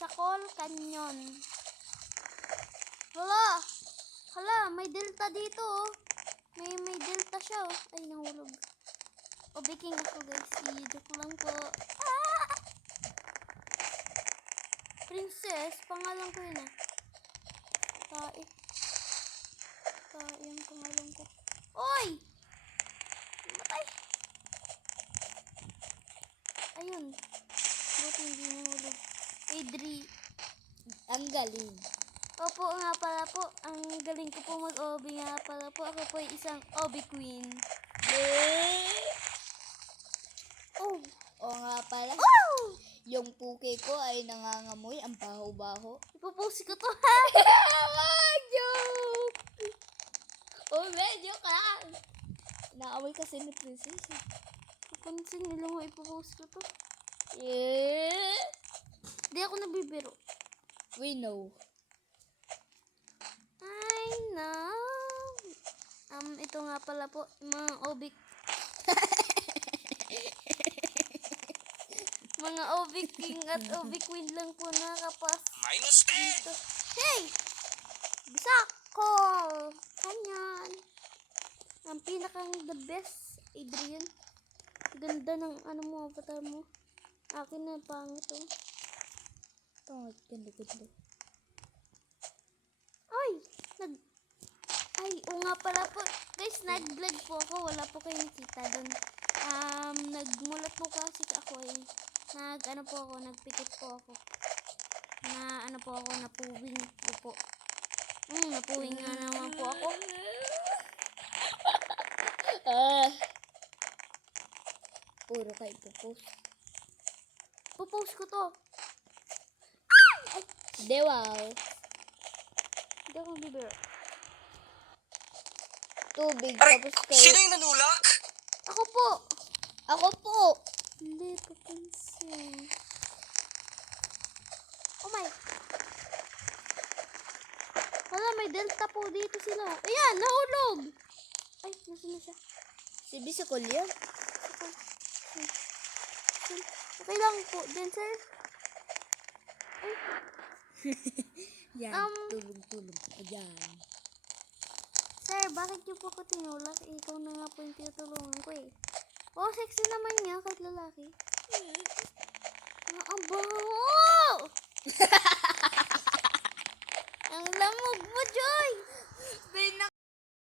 Sapsakol Canyon. Hala, may delta dito oh. May delta siya oh. Ay, nahulog. O, baking ako guys. Joke lang po. Princess, pangalan ko yun ah. Tae ang pangalan ko. Oy! Matay! Ayun. Buti hindi nahulog. Adri. Ang galing. Opo nga pala po. Ang galing ko po mag-OB nga pala po. Ako po ay isang OB queen. Oh! O nga pala. Oh! Yung puke ko ay nangangamoy. Ang baho-baho. Ipopost ko to ha! Joke! Oh, medyo ka. Naaway kasi ni Princess. Pansin nila mo ipopost ko to. Yeah. Di ako nabibiro. We know. I know. Ito nga pala po, mga obik. Mga obik king at obik queen lang po nakapas. Minus 10. Dito. Hey! Bisakol! Kanyan. Ang pinakang the best, Adrian. Ganda ng ano mo, avatar mo. Akin na pangit oh. Ito nga, ganda-ganda. Ay, oo nga pala po. Guys, nag-vlog po ako. Wala po kayo nakita doon. Nagmulat po kasi ako eh. Nagpikit po ako. Napuwing po. Napuwing nga naman po ako. Puro kayo post. Pupost ko to. De wow. Hindi ako bibiro. Tubig Aray, tapos kayo. sino yung nanulak? Ako po. Ako po. Hindi ko pansin. Oh my. Wala, may delta po dito sila. Ayan, nahulog. Ay, nasa na siya. Si Bisakol yan. Okay lang po, din sir. Ay, Yan, tulong-tulong. Ayan. sir, bakit niyo po ako tinulak? Ikaw na nga po yung tinutulungan ko eh. Oh, sexy naman niya kahit lalaki. Ang bango! Ang lamog mo, Joy!